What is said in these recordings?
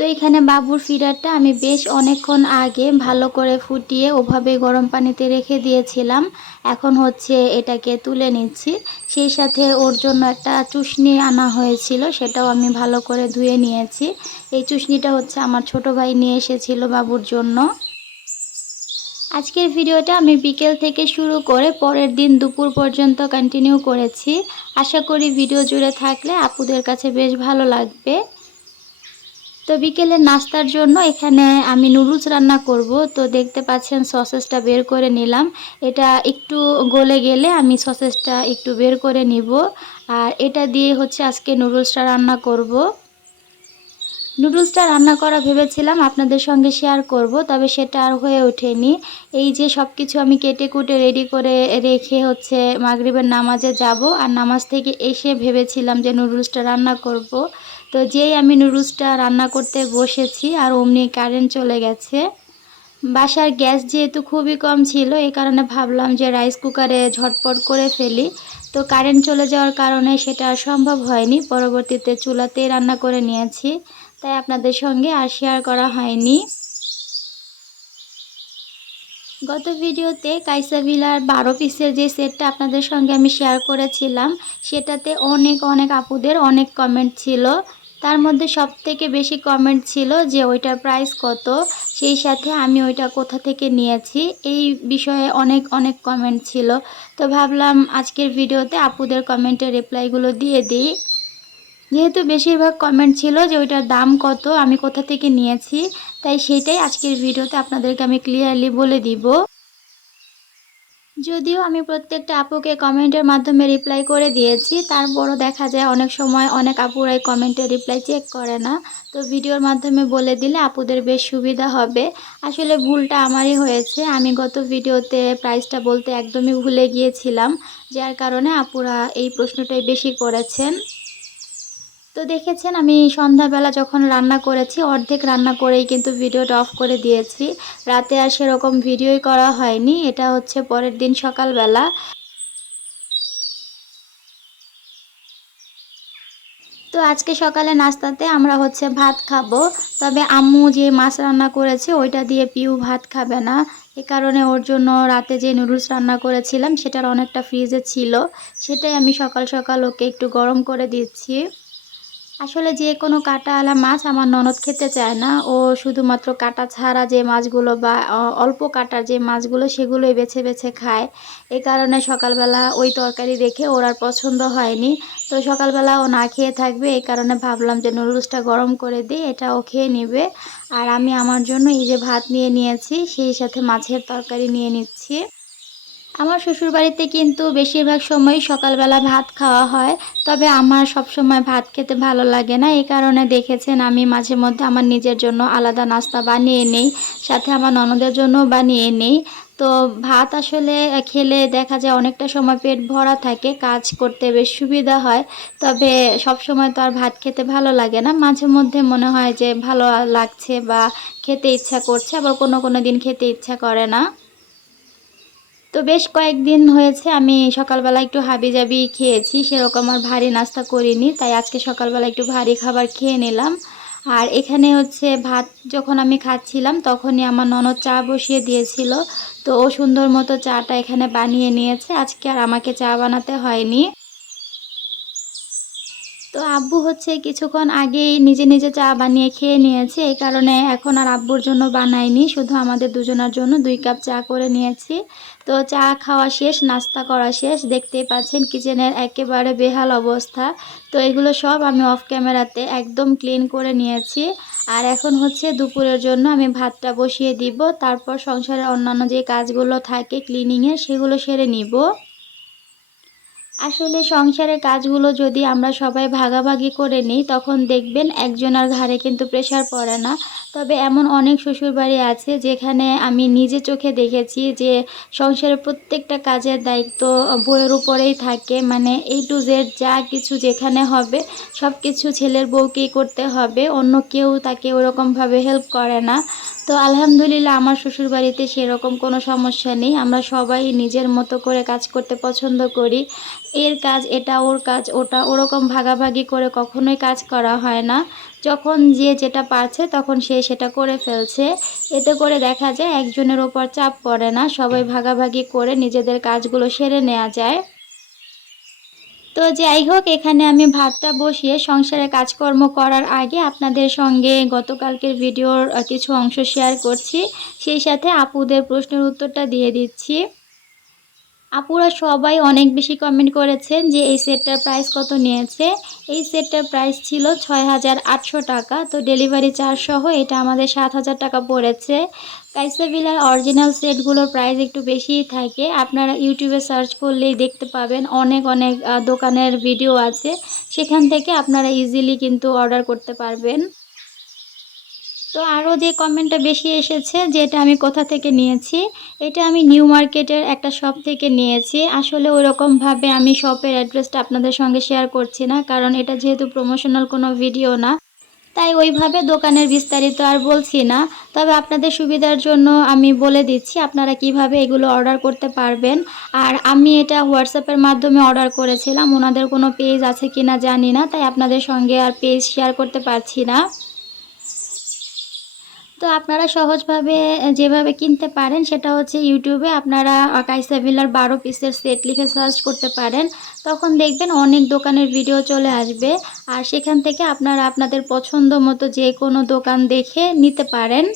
তো এখানে বাবুর ফিডারটা আমি বেশ অনেকক্ষণ আগে ভালো করে ফুটিয়ে ওভাবে গরম পানিতে রেখে দিয়েছিলাম। এখন হচ্ছে এটাকে তুলে নিচ্ছি। সেই সাথে ওর জন্য একটা চুষনি আনা হয়েছিল, সেটাও আমি ভালো করে ধুয়ে নিয়েছি। এই চুষনিটা হচ্ছে আমার ছোট ভাই নিয়ে এসেছিল বাবুর জন্য। আজকের ভিডিওটা আমি বিকেল থেকে শুরু করে পরের দিন দুপুর পর্যন্ত কন্টিনিউ করেছি। আশা করি ভিডিও জুড়ে থাকলে আপুদের কাছে বেশ ভালো লাগবে। তো বিকেলে নাস্তার জন্য এখানে আমি নুডলস রান্না করব। তো দেখতে পাচ্ছেন সসেসটা বের করে নিলাম। এটা একটু গলে গেলে আমি সসেসটা একটু বের করে নিব। আর এটা দিয়ে হচ্ছে আজকে নুডলসটা রান্না করব। নুডলসটা রান্না করা ভেবেছিলাম, আপনাদের সঙ্গে শেয়ার করব, তবে সেটা আর হয়ে ওঠেনি। এই যে সব কিছু আমি কেটে কুটে রেডি করে রেখে হচ্ছে মাগরিবের নামাজে যাব, আর নামাজ থেকে এসে ভেবেছিলাম যে নুডলসটা রান্না করব। তো যেই আমি নুডলসটা রান্না করতে বসেছি, আর অমনি কারেন্ট চলে গেছে। বাসার গ্যাস যেহেতু খুবই কম ছিল এই কারণে ভাবলাম যে রাইস কুকারে ঝটপট করে ফেলি। তো কারেন্ট চলে যাওয়ার কারণে সেটা সম্ভব হয়নি, পরবর্তীতে চুলাতেই রান্না করে নিয়েছি। তাই আপনাদের সঙ্গে আর শেয়ার করা হয়নি। গত ভিডিওতে কাইসাভিলার বারো পিসের যে সেটটা আপনাদের সঙ্গে আমি শেয়ার করেছিলাম, সেটাতে অনেক অনেক আপুদের অনেক কমেন্ট ছিল। তার মধ্যে সব থেকে বেশি কমেন্ট ছিল যে ওইটার প্রাইস কত, সেই সাথে আমি ওইটা কোথা থেকে নিয়েছি, এই বিষয়ে অনেক অনেক কমেন্ট ছিল। তো ভাবলাম আজকের ভিডিওতে আপুদের কমেন্টের রিপ্লাইগুলো দিয়ে দিই। যেহেতু বেশিরভাগ কমেন্ট ছিল যে ওইটার দাম কত, আমি কোথা থেকে নিয়েছি, তাই সেটাই আজকের ভিডিওতে আপনাদেরকে আমি ক্লিয়ারলি বলে দিব। যদিও আমি প্রত্যেকটা আপুকে কমেন্টের মাধ্যমে রিপ্লাই করে দিয়েছি, তারপরও দেখা যায় অনেক সময় অনেক আপুরাই কমেন্টে রিপ্লাই চেক করে না। তো ভিডিওর মাধ্যমে বলে দিলে আপুদের বেশ সুবিধা হবে। আসলে ভুলটা আমারই হয়েছে। আমি গত ভিডিওতে প্রাইসটা বলতে একদমই ভুলে গিয়েছিলাম, যার কারণে আপুরা এই প্রশ্নটাই বেশি করেছেন। তো দেখেছেন আমি সন্ধ্যাবেলা যখন রান্না করেছি, অর্ধেক রান্না করেই কিন্তু ভিডিওটা অফ করে দিয়েছি। রাতে আর সেরকম ভিডিওই করা হয়নি, এটা হচ্ছে পরের দিন সকালবেলা। তো আজকে সকালে নাস্তাতে আমরা হচ্ছে ভাত খাব, তবে আম্মু যে মাছ রান্না করেছে ওইটা দিয়ে পিউ ভাত খাবে না। এ কারণে ওর জন্য রাতে যে নুডলস রান্না করেছিলাম, সেটার অনেকটা ফ্রিজে ছিল। সেটাই আমি সকাল সকাল ওকে একটু গরম করে দিচ্ছি। আসলে যে কোনো কাটাওয়ালা মাছ আমার ননদ খেতে চায় না। ও শুধুমাত্র কাটা ছাড়া যে মাছগুলো বা অল্প কাটার যে মাছগুলো সেগুলোই বেছে বেছে খায়। এই কারণে সকালবেলা ওই তরকারি দেখে ওর আর পছন্দ হয়নি। তো সকালবেলা ও না খেয়ে থাকবে এই কারণে ভাবলাম যে নুডলসটা গরম করে দিই, এটা ও খেয়ে নেবে। আর আমি আমার জন্য এই যে ভাত নিয়ে নিয়েছি, সেই সাথে মাছের তরকারি নিয়ে নিচ্ছি। আমার শ্বশুরবাড়িতে কিন্তু বেশিরভাগ সময় সকালবেলা ভাত খাওয়া হয়, তবে আমার সব সময় ভাত খেতে ভালো লাগে না। এই কারণে দেখেছেন আমি মাঝে মধ্যে আমার নিজের জন্য আলাদা নাস্তা বানিয়ে নেই, সাথে আমার ননদের জন্য বানিয়ে নেই। তো ভাত আসলে খেলে দেখা যায় অনেকটা সময় পেট ভরা থাকে, কাজ করতে বেশ সুবিধা হয়, তবে সব সময় তো আর ভাত খেতে ভালো লাগে না। মাঝে মধ্যে মনে হয় যে ভালো লাগছে বা খেতে ইচ্ছা করছে, আবার কোনো কোনো দিন খেতে ইচ্ছা করে না। তো বেশ কয়েকদিন হয়েছে, আমি সকালবেলা একটু হাবি জাবি খেয়েছি, সেরকম আর ভারী নাস্তা করিনি, তাই আজকে সকালবেলা একটু ভারী খাবার খেয়ে নিলাম। আর এখানে হচ্ছে ভাত যখন আমি খাচ্ছিলাম, তখনই আমার ননদ চা বসিয়ে দিয়েছিল, তো ও সুন্দর মতো চাটা এখানে বানিয়ে নিয়েছে, আজকে আর আমাকে চা বানাতে হয়নি। তো আব্বু হচ্ছে কিছুক্ষণ আগেই নিজে নিজে চা বানিয়ে খেয়ে নিয়েছে, এই কারণে এখন আর আব্বুর জন্য বানাইনি শুধু আমাদের দুজনের জন্য দুই কাপ চা করে নিয়েছি। তো চা খাওয়া শেষ, নাস্তা করা শেষ, দেখতেই পাচ্ছেন কিচেনের একেবারে বেহাল অবস্থা। তো এগুলো সব আমি অফ ক্যামেরাতে একদম ক্লিন করে নিয়েছি। আর এখন হচ্ছে দুপুরের জন্য আমি ভাতটা বসিয়ে দিব, তারপর সংসারের অন্যান্য যে কাজগুলো থাকে ক্লিনিংয়ের সেগুলো সেরে নিব। আসলে সংসারের কাজগুলো যদি আমরা সবাই ভাগাভাগি করে নিই, তখন দেখবেন একজনের ঘাড়ে কিন্তু প্রেশার পড়ে না। তবে এমন অনেক শ্বশুরবাড়ি আছে যেখানে আমি নিজে চোখে দেখেছি যে সংসারের প্রত্যেকটা কাজের দায়িত্ব বউয়ের উপরেই থাকে। মানে এই টু জেড যা কিছু যেখানে হবে সব কিছু ছেলের বউকেই করতে হবে। অন্য কেউ তাকে ওরকমভাবে হেল্প করে না। তো আলহামদুলিল্লাহ আমার শ্বশুরবাড়িতে সেরকম কোনো সমস্যা নেই। আমরা সবাই নিজের মতো করে কাজ করতে পছন্দ করি। এর কাজ এটা, ওর কাজ ওটা, ওরকম ভাগাভাগি করে কখনোই কাজ করা হয় না। যখন যে যেটা পারছে তখন সে সেটা করে ফেলছে। এতে করে দেখা যায় একজনের ওপর চাপ পড়ে না। সবাই ভাগাভাগি করে নিজেদের কাজগুলো সেরে নেওয়া যায়। তো যাই হোক, এখানে আমি ভাতটা বসিয়ে সংসারে কাজকর্ম করার আগে আপনাদের সঙ্গে গতকালকের ভিডিওর কিছু অংশ শেয়ার করছি। সেই সাথে আপুদের প্রশ্নের উত্তরটা দিয়ে দিচ্ছি। আপুরা সবাই অনেক বেশি কমেন্ট করেছেন যে এই সেটটার প্রাইস কত নিয়েছে। এই সেটটার প্রাইস ছিল ছয় হাজার আটশো টাকা। তো ডেলিভারি চার্জ সহ এটা আমাদের সাত হাজার টাকা পড়েছে। কাইসাবিলার অরিজিনাল সেটগুলোর প্রাইস একটু বেশিই থাকে। আপনারা ইউটিউবে সার্চ করলেই দেখতে পাবেন। অনেক অনেক দোকানের ভিডিও আছে। সেখান থেকে আপনারা ইজিলি কিন্তু অর্ডার করতে পারবেন। তো আরও যে কমেন্টটা বেশি এসেছে, যেটা আমি কোথা থেকে নিয়েছি, এটা আমি নিউ মার্কেটের একটা শপ থেকে নিয়েছি। আসলে ওরকমভাবে আমি শপের অ্যাড্রেসটা আপনাদের সঙ্গে শেয়ার করছি না, কারণ এটা যেহেতু প্রমোশনাল কোনো ভিডিও না তাই ওইভাবে দোকানের বিস্তারিত আর বলছি না। তবে আপনাদের সুবিধার জন্য আমি বলে দিচ্ছি, আপনারা কীভাবে এগুলো অর্ডার করতে পারবেন। আর আমি এটা হোয়াটসঅ্যাপের মাধ্যমে অর্ডার করেছিলাম, ওনাদের কোনো পেজ আছে কিনা জানি না, তাই আপনাদের সঙ্গে আর পেজ শেয়ার করতে পারছি না। তো আপনারা সহজভাবে যেভাবে কিনতে পারেন সেটা হচ্ছে ইউটিউবে আপনারা কাইসা ভিলার বারো পিসের সেট লিখে সার্চ করতে পারেন। তখন দেখবেন অনেক দোকানের ভিডিও চলে আসবে আর সেখান থেকে আপনারা আপনাদের পছন্দ মতো যে কোনো দোকান দেখে নিতে পারেন।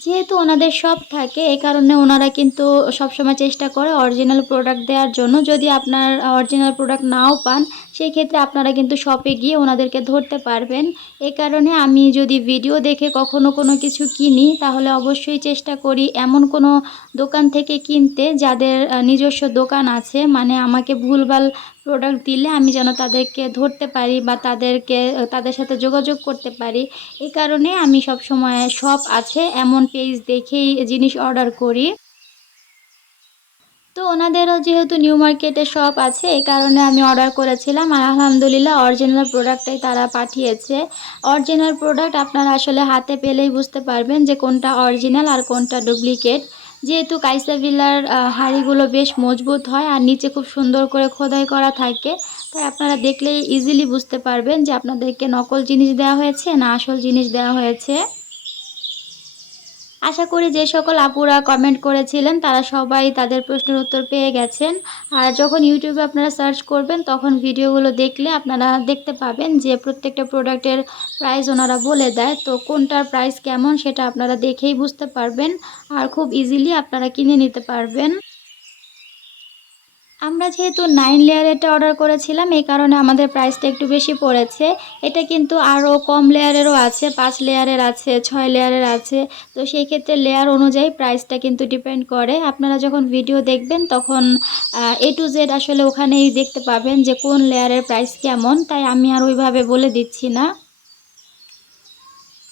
যেহেতু ওনাদের সব থাকে এই কারণে ওনারা কিন্তু সবসময় চেষ্টা করে অরিজিনাল প্রোডাক্ট দেওয়ার জন্য। যদি আপনার অরিজিনাল প্রোডাক্ট নাও পান সেই ক্ষেত্রে আপনারা কিন্তু শপে গিয়ে ওনাদেরকে ধরতে পারবেন। এই কারণে আমি যদি ভিডিও দেখে কখনো কোনো কিছু কিনি, তাহলে অবশ্যই চেষ্টা করি এমন কোনো দোকান থেকে কিনতে যাদের নিজস্ব দোকান আছে। মানে আমাকে ভুলভাল প্রোডাক্ট দিলে আমি যেন তাদেরকে ধরতে পারি বা তাদেরকে তাদের সাথে যোগাযোগ করতে পারি। এই কারণে আমি সব সময় শপ আছে, এমন পেজ দেখেই জিনিস অর্ডার করি। তো ওনাদেরও যেহেতু নিউ মার্কেটে শপ আছে, এই কারণে আমি অর্ডার করেছিলাম। আর আলহামদুলিল্লাহ অরিজিনাল প্রোডাক্টটাই তারা পাঠিয়েছে। অরিজিনাল প্রোডাক্ট আপনারা আসলে হাতে পেলেই বুঝতে পারবেন যে কোনটা অরিজিনাল আর কোনটা ডুপ্লিকেট যেহেতু কাইসা ভিলার হাঁড়িগুলো বেশ মজবুত হয় আর নিচে খুব সুন্দর করে খোদাই করা থাকে, তাই আপনারা দেখলেই ইজিলি বুঝতে পারবেন যে আপনাদেরকে নকল জিনিস দেওয়া হয়েছে না আসল জিনিস দেওয়া হয়েছে। আশা করি যে সকল আপুরা কমেন্ট করেছিলেন, তারা সবাই তাদের প্রশ্নের উত্তর পেয়ে গেছেন। আর যখন ইউটিউবে আপনারা সার্চ করবেন, তখন ভিডিওগুলো দেখলে আপনারা দেখতে পাবেন যে প্রত্যেকটা প্রোডাক্টের প্রাইস ওনারা বলে দেয়। তো কোনটার প্রাইস কেমন সেটা আপনারা দেখেই বুঝতে পারবেন। আর খুব ইজিলি আপনারা কিনে নিতে পারবেন। আমরা যেহেতু নাইন লেয়ারেরটা অর্ডার করেছিলাম, এই কারণে আমাদের প্রাইসটা একটু বেশি পড়েছে। এটা কিন্তু আরও কম লেয়ারেরও আছে, পাঁচ লেয়ারের আছে, ছয় লেয়ারের আছে। তো সেই ক্ষেত্রে লেয়ার অনুযায়ী প্রাইসটা কিন্তু ডিপেন্ড করে। আপনারা যখন ভিডিও দেখবেন, তখন এ টু জেড আসলে ওখানেই দেখতে পাবেন যে কোন লেয়ারের প্রাইস কেমন। তাই আমি আর ওইভাবে বলে দিচ্ছি না।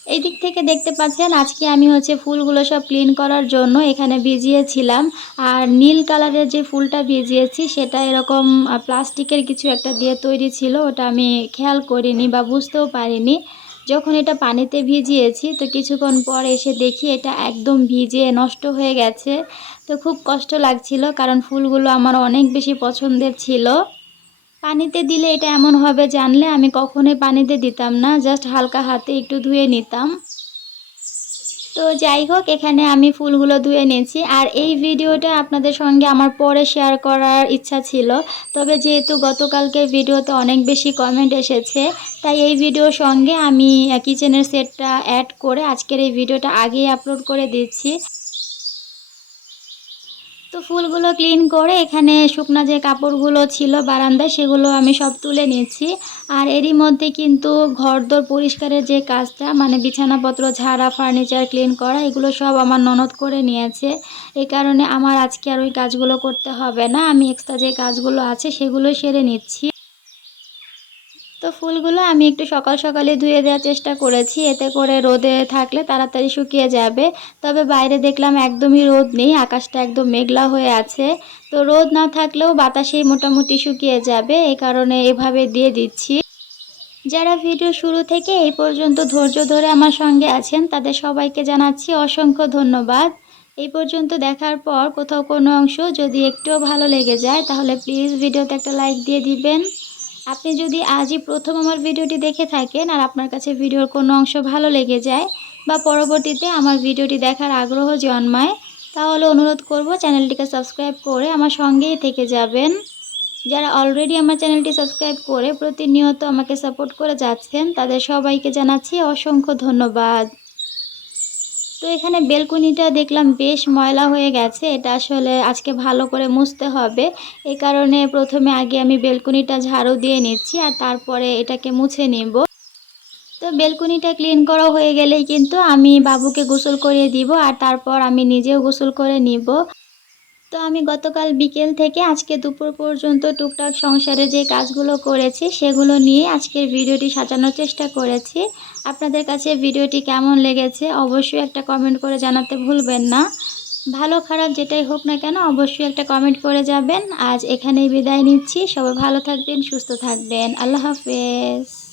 এই দিক থেকে দেখতে পাচ্ছেন, আজকে আমি হচ্ছে ফুলগুলো সব ক্লিন করার জন্য এখানে ভিজিয়েছিলাম। আর নীল কালারের যে ফুলটা ভিজিয়েছি, সেটা এরকম প্লাস্টিকের কিছু একটা দিয়ে তৈরি ছিল, ওটা আমি খেয়াল করিনি বা বুঝতেও পারিনি। যখন এটা পানিতে ভিজিয়েছি, তো কিছুক্ষণ পর এসে দেখি এটা একদম ভিজে নষ্ট হয়ে গেছে। তো খুব কষ্ট লাগছিল, কারণ ফুলগুলো আমার অনেক বেশি পছন্দের ছিল। পানিতে দিলে এটা এমন হবে, জানলে আমি কখনোই পানিতে দিতাম না জাস্ট হালকা হাতে একটু ধুয়ে নিতাম। তো যাই হোক, এখানে আমি ফুলগুলো ধুয়ে নিয়েছি। আর এই ভিডিওটা আপনাদের সঙ্গে আমার পরে শেয়ার করার ইচ্ছা ছিল। তবে যেহেতু গতকালকের ভিডিওতে অনেক বেশি কমেন্ট এসেছে, তাই এই ভিডিওর সঙ্গে আমি কিচেনের সেটটা অ্যাড করে আজকের এই ভিডিওটা আগেই আপলোড করে দিচ্ছি। তো ফুলগুলো ক্লিন করে এখানে শুকনো যে কাপড়গুলো ছিল বারান্দায়, সেগুলো আমি সব তুলে নিয়েছি। আর এরই মধ্যে কিন্তু ঘরদোর পরিষ্কারের যে কাজটা মানে বিছানাপত্র, ঝাড়া ফার্নিচার ক্লিন করা, এগুলো সব আমার ননদ করে নিয়েছে। এই কারণে আমার আজকে আর ওই কাজগুলো করতে হবে না। আমি এক্সট্রা যে কাজগুলো আছে সেগুলো সেরে নিচ্ছি। তো ফুলগুলো আমি একটু সকাল সকালে ধুয়ে দেওয়ার চেষ্টা করেছি। এতে করে রোদে থাকলে তাড়াতাড়ি শুকিয়ে যাবে। তবে বাইরে দেখলাম একদমই রোদ নেই, আকাশটা একদম মেঘলা হয়ে আছে। তো রোদ না থাকলেও বাতাসেই মোটামুটি শুকিয়ে যাবে। এই কারণে এভাবে দিয়ে দিচ্ছি। যারা ভিডিও শুরু থেকে এই পর্যন্ত ধৈর্য ধরে আমার সঙ্গে আছেন, তাদের সবাইকে জানাচ্ছি অসংখ্য ধন্যবাদ। এই পর্যন্ত দেখার পর কোথাও কোনো অংশ যদি একটুও ভালো লেগে যায়, তাহলে প্লিজ ভিডিওতে একটা লাইক দিয়ে দিবেন। আপনি যদি আজই প্রথম আমার ভিডিওটি দেখে থাকেন আর আপনার কাছে ভিডিওর কোনো অংশ ভালো লেগে যায় বা পরবর্তীতে আমার ভিডিওটি দেখার আগ্রহ জন্মায়, তাহলে অনুরোধ করব চ্যানেলটিকে সাবস্ক্রাইব করে আমার সঙ্গেই থেকে যাবেন। যারা অলরেডি আমার চ্যানেলটি সাবস্ক্রাইব করে প্রতিনিয়ত আমাকে সাপোর্ট করে যাচ্ছেন, তাদের সবাইকে জানাচ্ছি অসংখ্য ধন্যবাদ। তো এখানে বেলকুনিটা দেখলাম বেশ ময়লা হয়ে গেছে। এটা আসলে আজকে ভালো করে মুছতে হবে। এ কারণে প্রথমে আগে আমি বেলকুনিটা ঝাড়ু দিয়ে নিচ্ছি আর তারপরে এটাকে মুছে নেব। তো বেলকুনিটা ক্লিন করা হয়ে গেলেই কিন্তু আমি বাবুকে গোসল করিয়ে দিব আর তারপর আমি নিজেও গোসল করে নিব। তো আমি গতকাল বিকেল থেকে আজকে দুপুর পর্যন্ত টুকটাক সংসারে যে কাজগুলো করেছি, সেগুলো নিয়ে আজকের ভিডিওটি সাজানোর চেষ্টা করেছি। আপনাদের কাছে ভিডিওটি কেমন লেগেছে অবশ্যই একটা কমেন্ট করে জানাতে ভুলবেন না। ভালো, খারাপ যেটাই হোক না কেন, অবশ্যই একটা কমেন্ট করে যাবেন। আজ এখানেই বিদায় নিচ্ছি। সবাই ভালো থাকবেন, সুস্থ থাকবেন। আল্লাহ হাফেজ।